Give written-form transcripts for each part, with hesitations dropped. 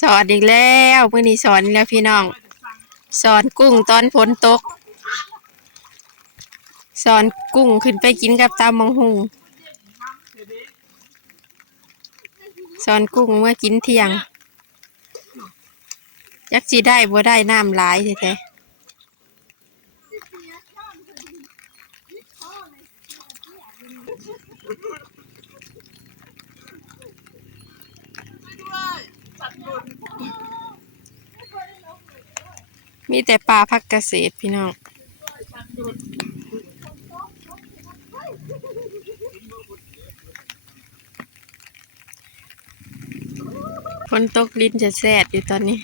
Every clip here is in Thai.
สอนอีกแล้วมื้อนี้สอนอีกแล้วพี่น้องสอนกุ้งตอนฝนตกสอนกุ้งขึ้นไปกินกับตำบักหุ่งสอนกุ้งเมื่อกินเที่ยงจักสิได้บ่ได้น้ำหลายแท้ๆมีแต่ปลาผักเกษตรพี่น้องฝนตกลิ้นจะแสดอยู่ตอนนี้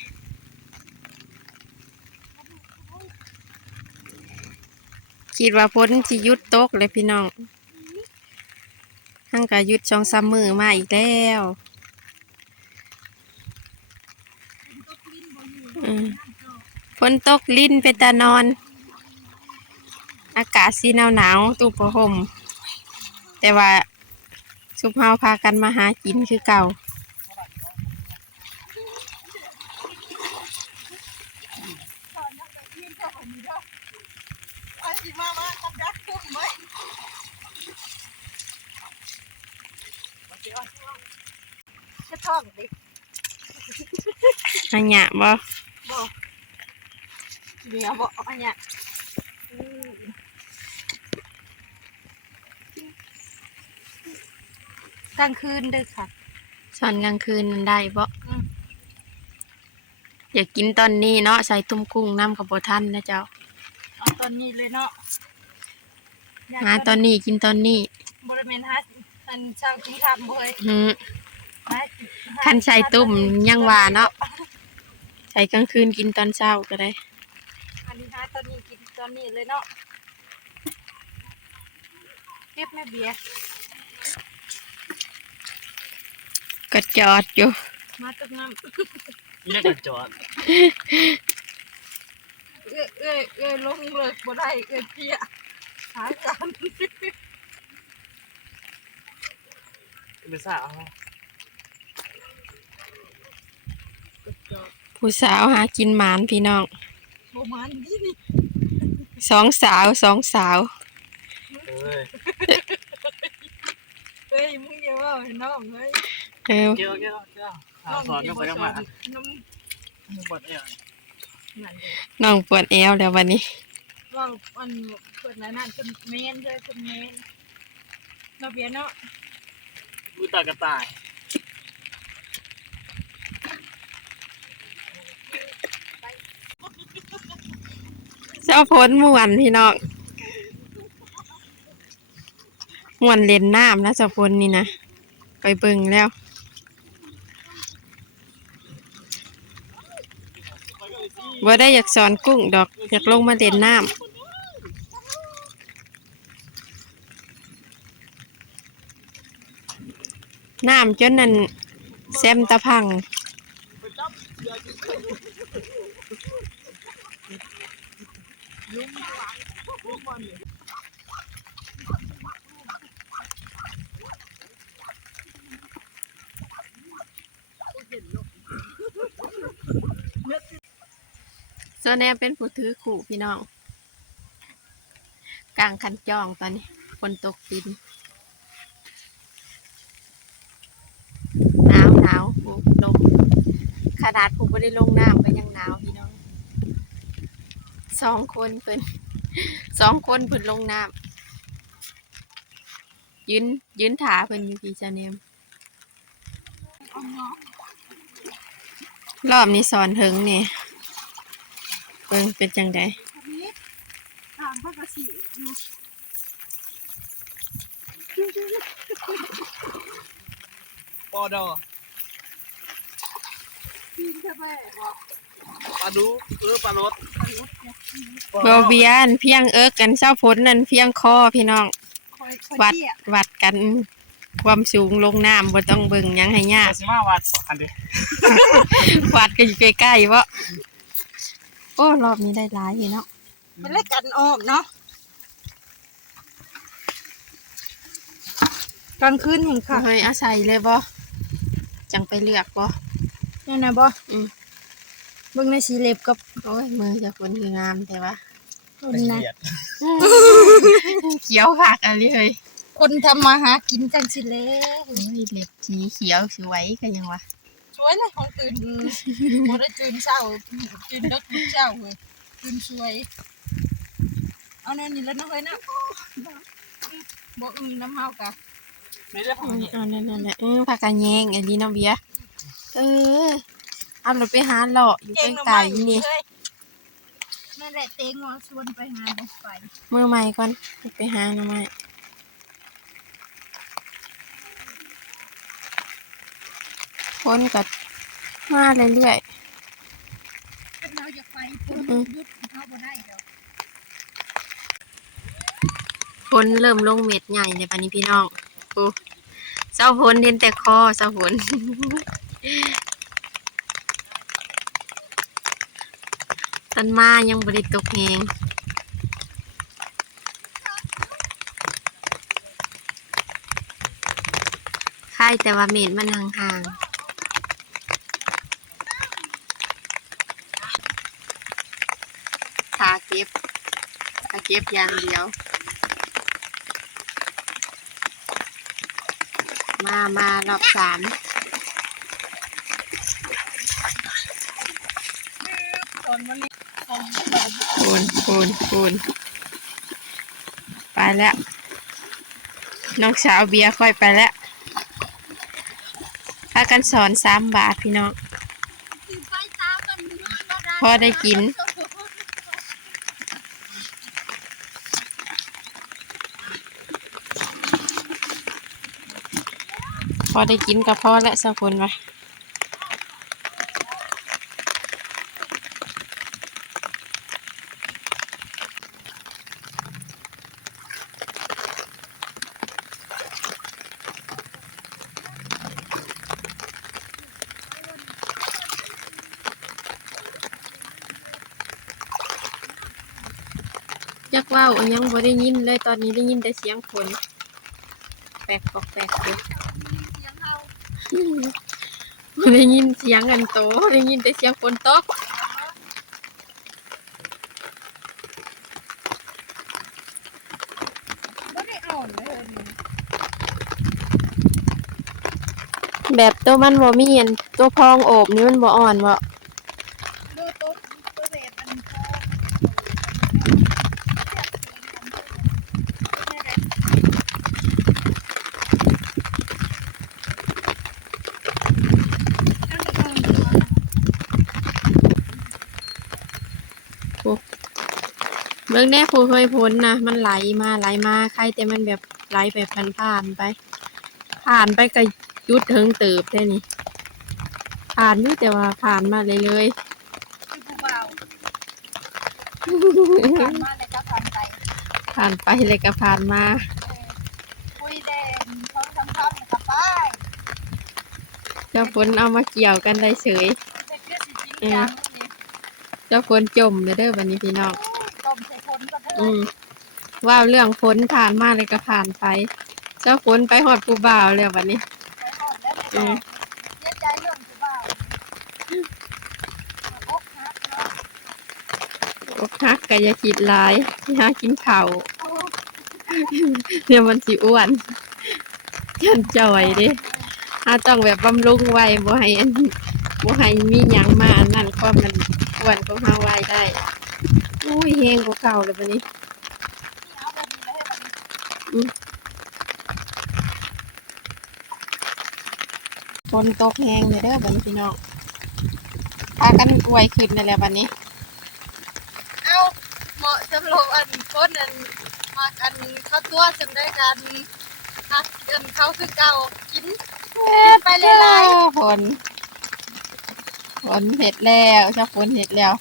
คิดว่าฝนสิหยุดตกเลยพี่น้องทั้งก็หยุด2-3 มื้อมาอีกแล้วฝนตกลิ้นเป็นตานอน อากาศสีหนาวๆตู้ผ้าห่มแต่ว่าซุปเฮาพากันมาหากินคือเก่าอันเนี้ยบ่เดี๋ยวบอกอันเนี้ยกลางคืนเด้อค่ะสอนกลางคืนมันได้บ่อยากกินตอนนี้เนาะใส่ตุ้มกุ้งน้ำกับบ่ทันนะเจ้าเอาตอนนี้เลยเนาะหาตอนนี้กินตอนนี้บริเวณฮะอันเช้ากินคำบ่ยคันใส่ตุ้มยังว่าเนาะใส่กลางคืนกินตอนเช้าก็ได้อันนี้ฮะตอนนี้กินตอนนี้เลยเนาะเก็บแม่เบียร์ก็จอดอยู่มาตกน้ำนี่ก็จอดลงเลยบ่ได้เพี้ยหากันไม่ทราบผู้สาวหากินหมานพี่น้องประมาณนี้สองสาวเฮ้ยมึงเยอะเห็นน้องเฮ้ยเกี่ยวสอนก็ไปกันมาน้องปวดเอวน้องปวดเอวแล้ววันนี้ว่ามันเปิดนั่นเป็นเมนเลยเป็นเมนเราเบียร์เนาะมือตากระต่ายเจ้าพ้นม่วนพี่น้องม่วนเล่นน้ำแล้วเจ้าพ้นนี่นะไปเบิ่งแล้วบ่ได้อยากสอนกุ้งดอกอยากลงมาเล่นน้ำจนนั่นแซมตะพังโซแนมเป็นผู้ถือขู่พี่น้องกลางคันจองตอนนี้ฝนตกดินหนาวผูกลมขนาดผูกไม่ได้ลงน้ำก็ยังหนาวพี่น้อง2 คนเพิ่นลงน้ำยืนถาเพิ่นอยู่พี่จาเนมรอบนี้สอนถึงนี่เบิ่งเป็นจังไดทางพระกษีปอดอปลาดูปลารสบ่เวียนเพียงกันเจ้าฝนนั่นเพียงคอพี่น้องวัดกันความสูงลงน้ำบ่ต้องเบิ่งหยังให้ยากสิมาวัดอันเด้วัดก็อยู่ใกล้ๆบ่โอ้รอบนี้ได้หลายอยู่เนาะมันเล่นกันออกเนาะกลางคืนเห็นค่ะเฮ้ยอาศัยเลยบ่จังไปเลือกบ่ไป นี่นะบ่ อืม เบิ่งในสีเล็บกับ โอ้ยมือจะคนคืองามแต่ว่า คนนะ เขียวคักอะไรเลย คนทำมาหากินจังสิแล โอ้ยเล็บสีเขียวสวยกันยังวะ สวยเลยของตื่นบ่ได้ตื่นเช้าตื่นดึกลุกเช้าเลยตื่นสวยเอาแนวนี้แล้วนะเฮ้ยนะบ่น้ำเฮากะ ไม่ได้ของนี่ เอานั่นแหละผักกะแยงไอ้ลีน้องเบียร์เอาเราไปหาเลาะอยู่ เก่ง ใกล้ๆ นี่ นี่ นั่นแหละเตงว่าชวนไปหาบ่ไป มือใหม่ก่อนไปหาหน่อไม้คนกับมาเรื่อย ถ้าเราอยากไปคนหยุดเฮาบ่ได้ดอก ๆคนเริ่มลงเม็ดใหญ่ในปานนี้พี่น้องโอ้เจ้าฝนเห็นแต่คอเจ้าฝน ตันมายังบริตกแหงค่ายแต่ว่าเม็ดมันห่างๆทาเก็บอย่างเดียว มารอบสาม ตอนวันนี้ คูณไปแล้วน้องสาวเบียร์ค่อยไปแล้วพากันสอน3 บาทพี่น้อง ไปตามมัน พอได้กิน พอได้กินก็พอแล้วสักคนวะยักว่าวยังบ่ได้ยินเลยตอนนี้ได้ยินแต่เสียงฝนแปลกปอกแปลกอยู่ บ่ได้ยินเสียงอันโตได้ยินแต่เสียงฝนตกแบบตัวมันบ่มีอันตัวพองโอบนี่มันบ่อ่อนบ่ ดูตุ๊กตัวเศษมันเบิ่งแน่ผู้เคยพ้นนะมันไหลมาใครแต่มันแบบไหลแบบผ่านไปก็หยุดเถิงเติบได้นี่ผ่านอยู่แต่ว่าผ่านมาเลย คือผู้บ่าวผ่านมาแล้วก็ผ่านไป ผ่านไปเลยก็ผ่านมา คุยแดงเขาทำท่อนกับป้าย เจ้าฝนเอามาเกี่ยวกันได้เฉย เด็กเลือดสีจริงจังนี่ เจ้าฝนจมเลยเด้อบัดนี้พี่น้อง ต้มใส่คนก็เถ อื อะ มว่าวเรื่องฝนผ่านมาเลยก็ผ่านไป เจ้าฝนไปหอดผู้บ่าวแล้วบัดนี้ ไปหอดได้เลยเสียใจเรื่องผู้บ่าวอกหักเนาะ อกหักก็อย่าคิดหลายหากินข้าวเดี๋ยวมันสิอ้วนยันจ่อยเด้ถ้าต้องแบบบำรุงไว้บ่ให้มีหยังมาอันนั้นความมันอ้วนของเฮาไว้ได้อุ้ยแฮงกว่าเก่าเลยบัดนี้ เอาแบบนี้เลยแบบนี้ ฝนตกแฮงเลยเด้อบัดนี้พี่น้องพากันอวยขึ้นนั่นแหละบัดนี้ เอาเหมาะสำหรับอันคนอันมาอันเข้าตัวจำได้กันฮักอันเขาคือเก่ากินไปเลยลาย ฝนเห็ดแล้วเจ้าฝนเห็ดแล้ว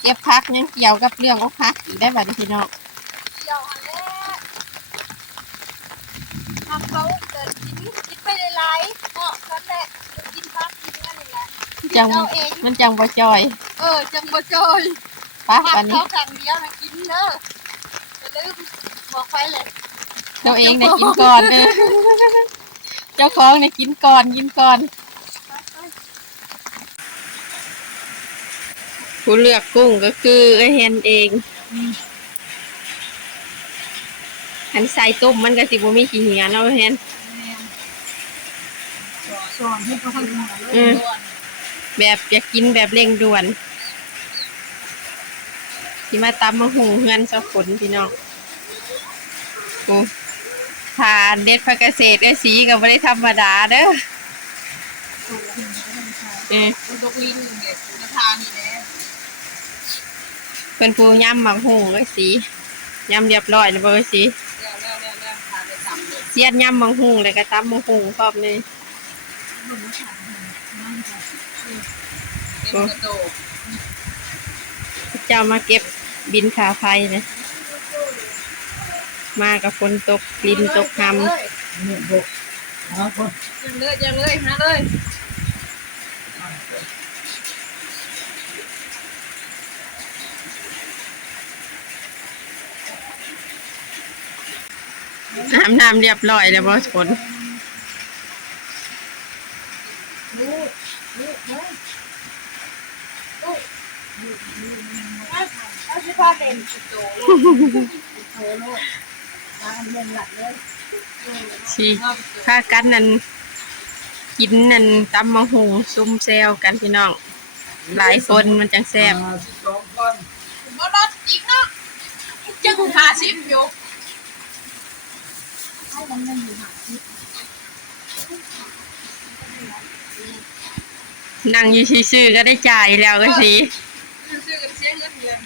เก็บพักยังเกี่ยวกับเรื่องอกหักอีกได้บัดนี้พี่น้อง เกี่ยวอันแรกทำเขาเกิดกินไปเลยลายเหมาะตอนแรกกินพักกินอะไรแหละ จัง เอาเอง มันจังบ่จอย จังบ่จอย ปะ พัก บัดนี้ เขาขังเดียวนะกินเด้ออย่าลืมบอกไปเลย เจ้าเองเนี่ยกินก่อนเด้อเจ้าของเนี่ยกินก่อน ผู้เลือกกุ้งก็คือเอ้ยเฮนเองอันใส่ต้มมันก็สิบ่มีขี้เหียเนาะเอ้ยเฮน สอนให้เขาทำงาน อืมแบบอยากกินแบบเร่งด่วนที่มาตำมะหุงเฮือนเจ้าฝนพี่น้องโอ้ทานเด็ดผักเกษตรไอ้สีก็บ่ได้ธรรมดาเด้อเออ ดกลิ้นเนี่ยมาทานนี่แหละ เพิ่นผู้ยำหมักหุงไอ้สียำเรียบร้อยแล้วบ่ไอ้สี แล้วทานไปซ้ำเลย เสียดยำหมักหุงแล้วก็ตำมะหุงพร้อมเลย เต็มกระโดด เจ้ามาเก็บบินขาไฟเลยมากับฝนตกลินตกห นี่บุกเอาคน ยังเลยมาเลย ำน้ำเรียบร้อยแล้วบ่ฝน เอาสิพาเต็มกระโดดโอ้โหมาเงินหลักเลย สิพากันนั่นกินนั่นตำมะหุงซุ่มแซวกันพี่น้องหลายคนมันจังแซ่บ 12คน บ่รถอีกเนาะจะกู50อยู่ให้มันอยู่หาที่ นั่งอยู่ซื่อๆก็ได้จ่ายแล้วก็สิ ซื้อกันเสียเงินเลย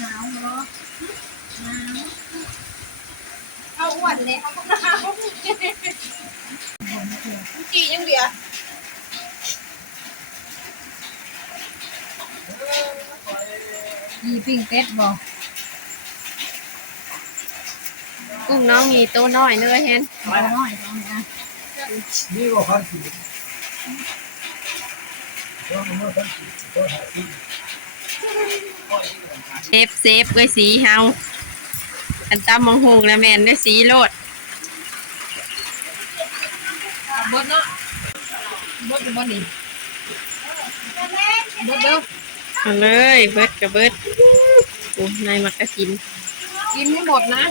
หนาวเนาะหนาวเอาอ้วนเลยเอาพวกเราจียังเดียว มีปิ้งเป็ดบ่ กุ้งน้องมีโตน้อยเนื้อเห็น น้อยๆนะ นี่ก็คันสิต้องมาคันสิต้องหาสิ เซฟด้วยสีเฮาอันตำมะหุงแล้วแม่นด้วยสีโลด บดเนาะบดจะบดนี่บดเด้อ เอาเลยเบิดกับเบิดโอ้นายมักกะกิน กินไม่หมดนะ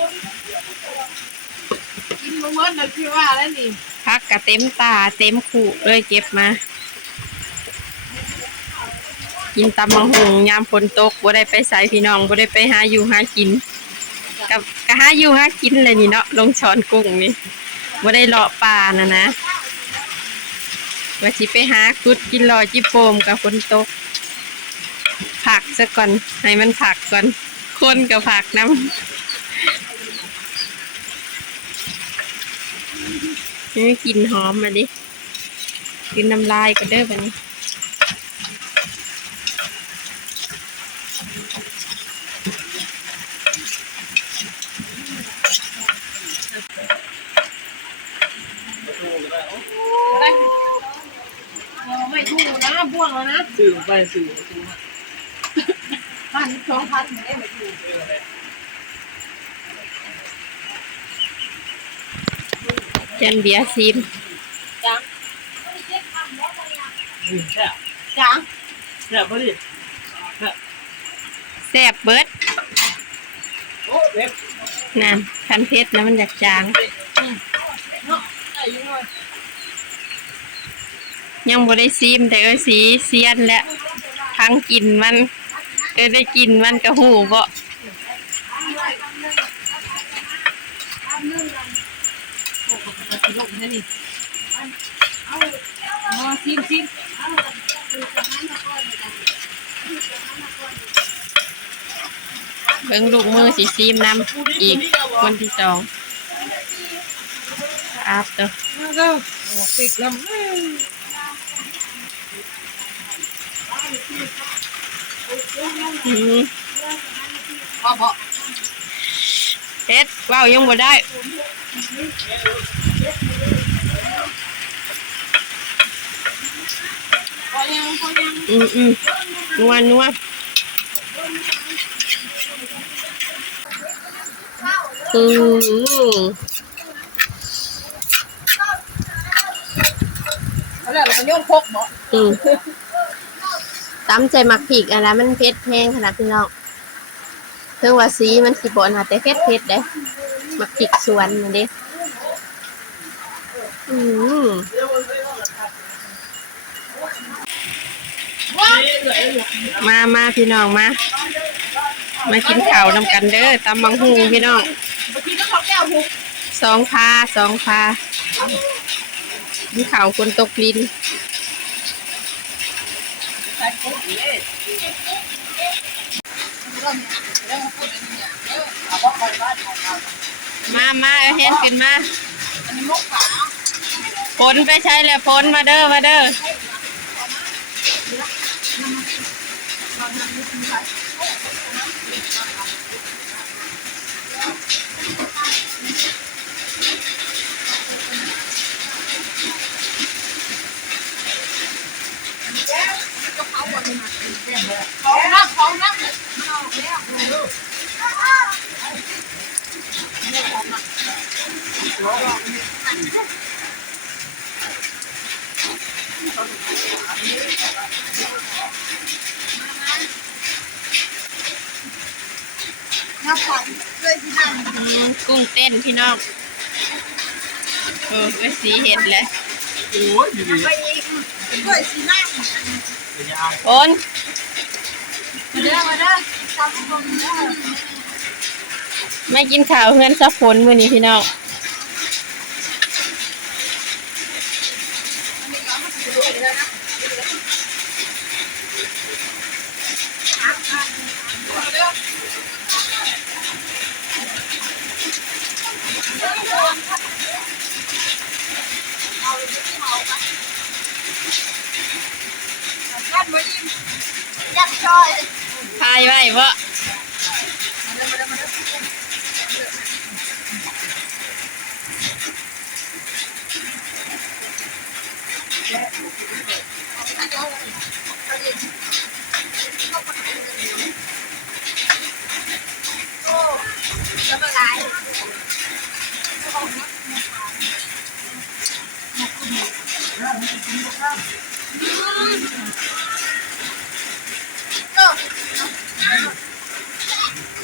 กินมาเมื่อเดี๋ยวพี่ว่าแล้วนี่ พักกะเต็มตาเต็มขู่เลยเก็บมา กินตำมะหุงยามฝนตกบ่ได้ไปใส่พี่น้องบ่ได้ไปหาอยู่หากินกับก็หาอยู่หากินเลยนี่เนาะลงช้อนกุ้งนี่บ่ได้เลาะป่านะว่าสิไปหากุดกินรอจิโปมกับฝนตกผักซะก่อนให้มันผักก่อนคนกับผักน้ำนี่กลินหอมมาดิกินน้ำลายก็เด้อบัดนี้ อะไรไม่ถูกนะบ่วงแล้วนะ ซื้อไปซื้อ พัน2,000ไม่ได้ไม่ถูก เจนเบียร์ซีม จัง แซ่บ จัง แซ่บพอดี แซ่บเบิด โอ้เด็ก นั่นคันเพชรนะมันอยากจาง เนาะใส่ยังไง ยังบ่ได้ซีมแต่สีเซียนแล้วทั้งกินมันได้กินมันก็หูบ่ ลงนี่อ๋อซิม เบิ่งลูกมือสิซีมนำอีกคนที่สองครับเด้อ มาเด้อโอ้ปิดแล้ว อืม บ่ เฮ็ดว้าวยังบ่ได้ พอยัง นัวอืม เขาเรียกเราเป็นโยนพกบ่ อืมตำใจหมักผิกอะไรมันเผ็ดแห้งขนาดพี่น้องเพิ่งว่าสีมันสิบ่นะแต่เผ็ดเด้หมักผิกสวนนั่นเด้อืมมาพี่น้องมากินข้าวนำกันเด้อตำบังฮูพี่น้อง บางทีก็เขาแก้วหุบ สองพากินข้าวคนตกลิ้นมาเอาเห็นขึ้นมาผลไปใช้แล้วผลมาเด้อของนักน้ำผัดเลยที่นั่น กุ้งเต้นพี่น้องไว้สีเห็ดเลย โอ้ยดีดี ไปอีกด้วยสีหน้า เดี๋ยวจะเอา ผล มาเด้อทำบุญเด้อ ไม่กินข้าวเพื่อนสักผลมื้อนี้พี่น้องยัดไว้ยิ้มยัดจอย พายไว้บ่ จะมาไหล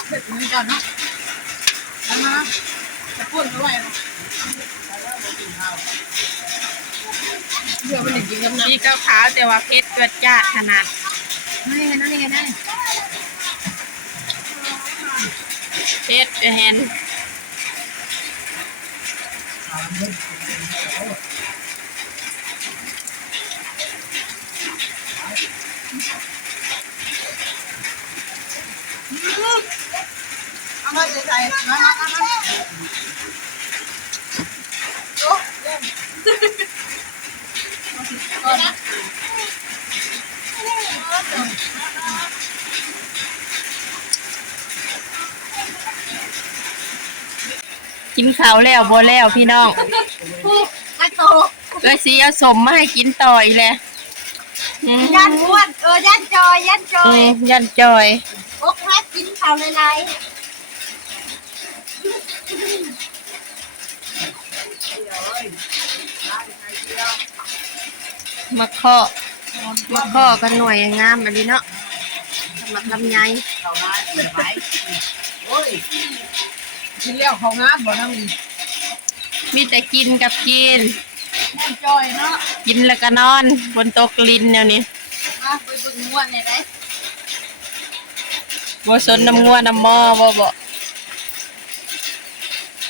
เด็ดมือก่อนเนาะแล้วมาจะพูดด้วยเดี๋ยวมันกินกับน้ำ มีขาวแต่ว่าเผ็ดเกิดจ้าขนาด นี่ไงนั่นนี่ไงได้ เผ็ดแฮน เอามาใส่มาโอ้เล่นก่อนนะ กินข้าวแล้วบ่แล้วพี่น้อง ผู้กระโต ก็สิเอาสมมาให้กินต่ออีกแหละยันอ้วนยันจอยยันจอย ยันจอย อกแม่กินข้าวไร มะข้อก็หน่วยงามอันนี้เนาะสำหรับลำไย เข้ามาเปิดไม้โอ้ย กินเลี้ยวของงามบ่ทั้งนี้ มีแต่กินกับกิน ยันจอยเนาะ กินแล้วก็นอนบนโต๊ะลิ้นแนวนี้ มาไปบึงม่วนเนี่ยได้ บ่สนน้ำงัวน้ำหม้อบ่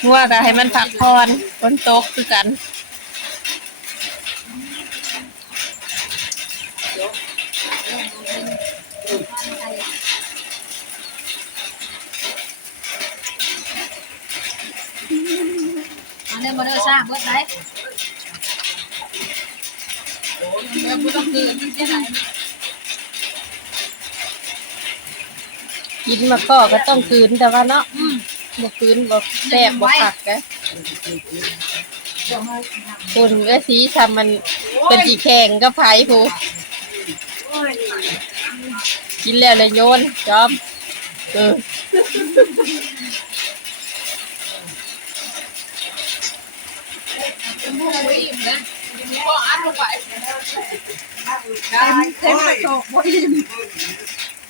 งัวก็ให้มันพักผ่อนบนโต๊ะคือกัน มาเด้อซ่าเบิดได้เดี๋ยวบ่ต้องตื่นที่ไหน กินมะข้อก็ต้องคืนแต่ว่าเนาะบ่คืนบ่แซ่บบ่คักเด้คุณก็สีทำมันเป็นสีแข็งก็ไผผู้กินแล้วเลยโยนจอมเป็นผู้วิ่งนะ พออันลงไปเต็มกระโจกบ่อิ่ม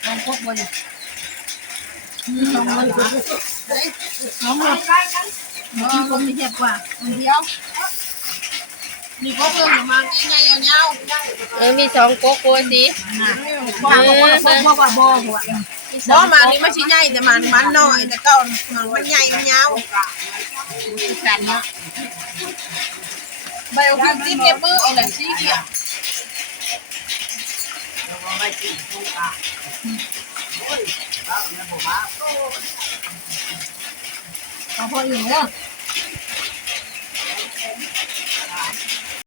ลองพกบ่เนี่ยลองเลยลองเลยกินผมนี่เจ็บกว่าคนเดียวนี่ก็เพิ่มมาง่ายๆยาวๆ มีสองก๊กโกสิ บ่มานี่มันสิใหญ่แต่มันน้อยแต่เก่ามันใหญ่มันยาวกันเนาะใบโอเคที่เก็บมืออีกแล้วสิเกี่ยวเอาพออยู่เนาะ